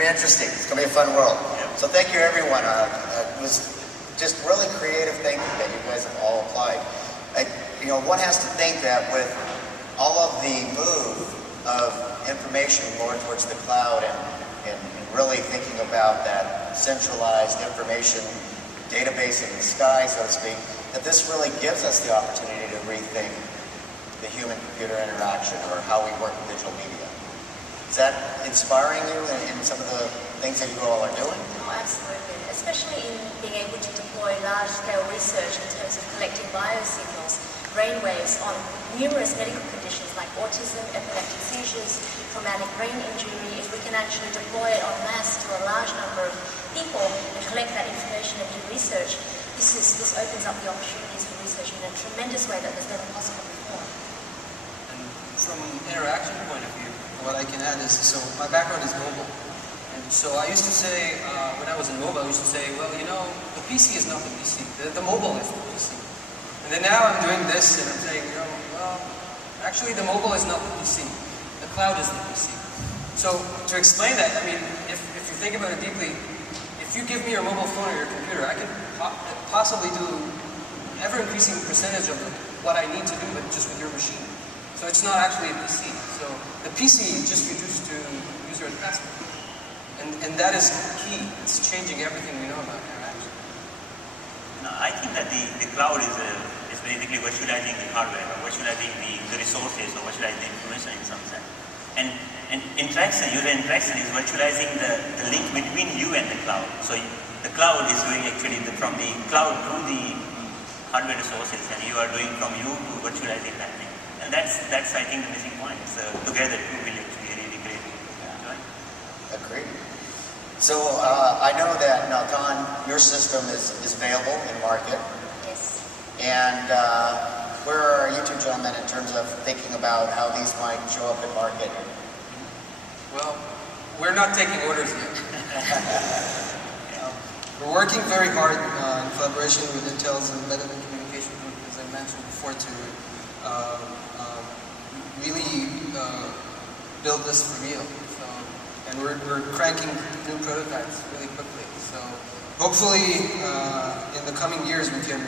be interesting. It's going to be a fun world. So thank you, everyone. It was just really creative thinking that you guys have all applied. One has to think that with all of the move of information more towards the cloud and really thinking about that centralized information database in the sky, so to speak, that this really gives us the opportunity to rethink the human-computer interaction or how we work with digital media. Is that inspiring you in some of the things that you all are doing? Oh, absolutely. Especially in being able to deploy large-scale research in terms of collecting biosignals, brainwaves on numerous medical conditions like autism, epileptic seizures, traumatic brain injury. If we can actually deploy it en masse to a large number of people and collect that information and do research, this opens up the opportunities for research in a tremendous way that was never possible before. And from an interaction point of view, what I can add is, so my background is mobile. And so I used to say, when I was in mobile, I used to say, well, the PC is not the PC. The mobile is the PC. And then now I'm doing this and I'm saying, well, actually the mobile is not the PC. The cloud is the PC. So to explain that, I mean, if you think about it deeply, if you give me your mobile phone or your computer, I can possibly do ever-increasing percentage of what I need to do, but just with your machine. So it's not actually a PC. So the PC is just reduced to user and password. And that is key. It's changing everything we know about interaction. No, I think that the cloud is basically virtualizing the hardware, or virtualizing the resources, or virtualizing the information in some sense. And user interaction is virtualizing the link between you and the cloud. So the cloud is doing actually from the cloud to the hardware resources, and you are doing from you to virtualizing that thing. And that's I think the missing point. So together two will actually really great. Yeah. Right? Agreed. So I know that now, Don, your system is available in market. Yes. And where are you two gentlemen in terms of thinking about how these might show up in market? Well, we're not taking orders yet. We're working very hard in collaboration with Intel's Embedded Communication Group, as I mentioned before, to really build this for real. And we're cranking new prototypes really quickly. So hopefully in the coming years we can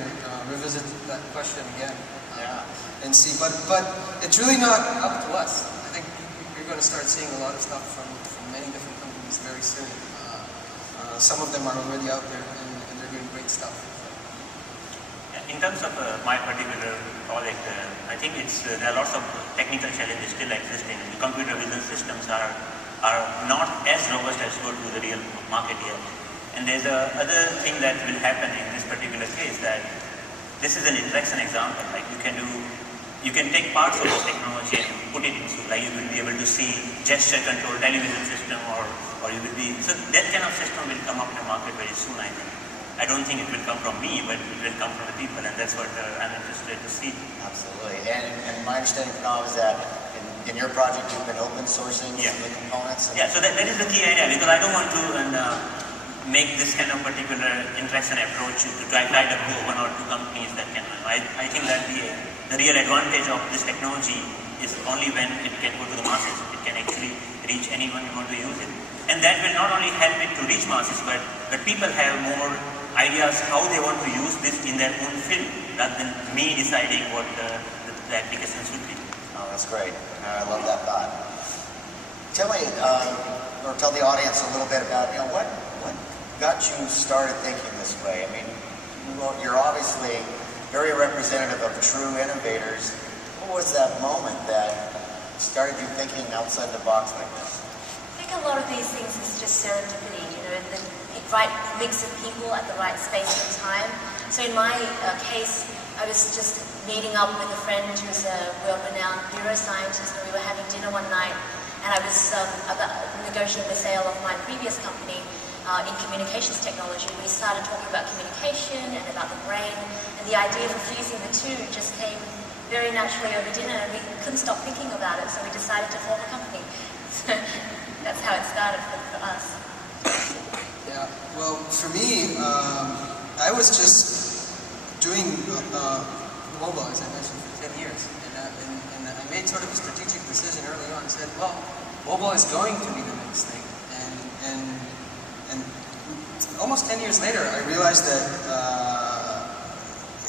revisit that question again and see. But it's really not up to us. I think you're going to start seeing a lot of stuff from many different companies very soon. Some of them are already out there and they're doing great stuff. In terms of my particular project, I think there are lots of technical challenges still existing. The computer vision systems are not as robust as go to the real market yet. And there's other thing that will happen in this particular case, that this is an interaction example. Like you can take parts of this technology and put it into, like you will be able to see gesture control television system, or you will be, so that kind of system will come up in the market very soon, I think. I don't think it will come from me, but it will come from the people, and that's what I'm interested to see. Absolutely. And my understanding now is that in your project, you've been open sourcing the components? Yeah, so that is the key idea, because I don't want to make this kind of particular interaction approach to try to one or two companies that can. I think that the real advantage of this technology is only when it can go to the masses. It can actually reach anyone who want to use it. And that will not only help it to reach masses, but people have more ideas how they want to use this in their own field, rather than me deciding what the application should be. Oh, that's great. I love that thought. Tell me, or tell the audience a little bit about, what got you started thinking this way? I mean, you're obviously very representative of true innovators. What was that moment that started you thinking outside the box like this? I think a lot of these things is just serendipity, the right mix of people at the right space and time. So in my case, I was just meeting up with a friend who's a world-renowned neuroscientist, and we were having dinner one night, and I was about negotiating the sale of my previous company in communications technology. We started talking about communication and about the brain, and the idea of fusing the two just came very naturally over dinner, and we couldn't stop thinking about it, so we decided to form a company. So that's how it started for us. Yeah, well, for me, I was just doing mobile, as I mentioned, for 10 years. And I made sort of a strategic decision early on and said, well, mobile is going to be the next thing. And almost 10 years later, I realized that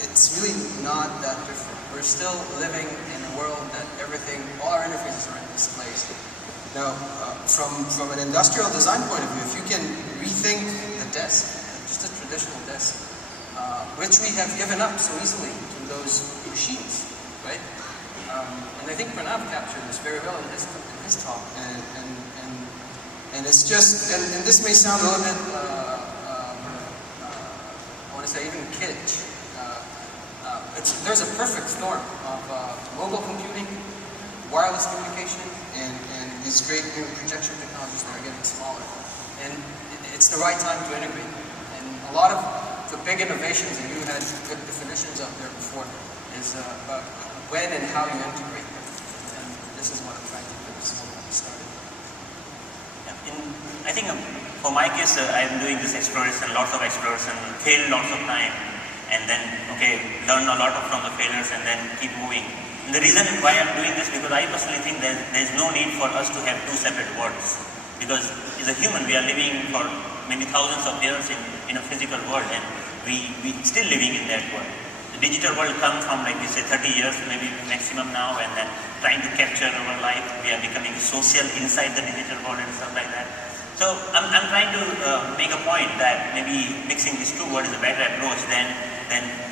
it's really not that different. We're still living in a world that everything, all our interfaces are in displays. Now, from an industrial design point of view, if you can rethink the desk, just a traditional desk, which we have given up so easily to those machines, right? And I think Pranav captured this very well in his talk, and it's just, and this may sound a little bit, I want to say even kiddish. There's a perfect storm of mobile computing, wireless communication, and these great new projection technologies that are getting smaller. And it's the right time to integrate them. And a lot of the big innovations, and you had good definitions up there before, is about when and how you integrate them. And this is what I'm trying to do, this is what we started. I think for my case, I'm doing this exploration, lots of exploration, failed lots of time, and then, learn a lot from the failures and then keep moving. And the reason why I'm doing this, because I personally think there's no need for us to have two separate worlds. Because as a human, we are living for maybe thousands of years in a physical world, and we still living in that world. The digital world comes from, like we say, 30 years, maybe maximum now, and then trying to capture our life. We are becoming social inside the digital world and stuff like that. So I'm trying to make a point that maybe mixing these two worlds is a better approach than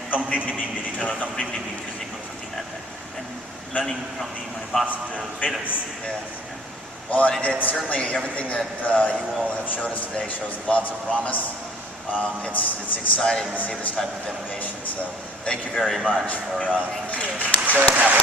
completely being digital or completely being physical or something like that. And learning from my past failures. Yeah. Well, it certainly, everything that you all have showed us today shows lots of promise. It's exciting to see this type of innovation. So thank you very much for Thank you. sharing that.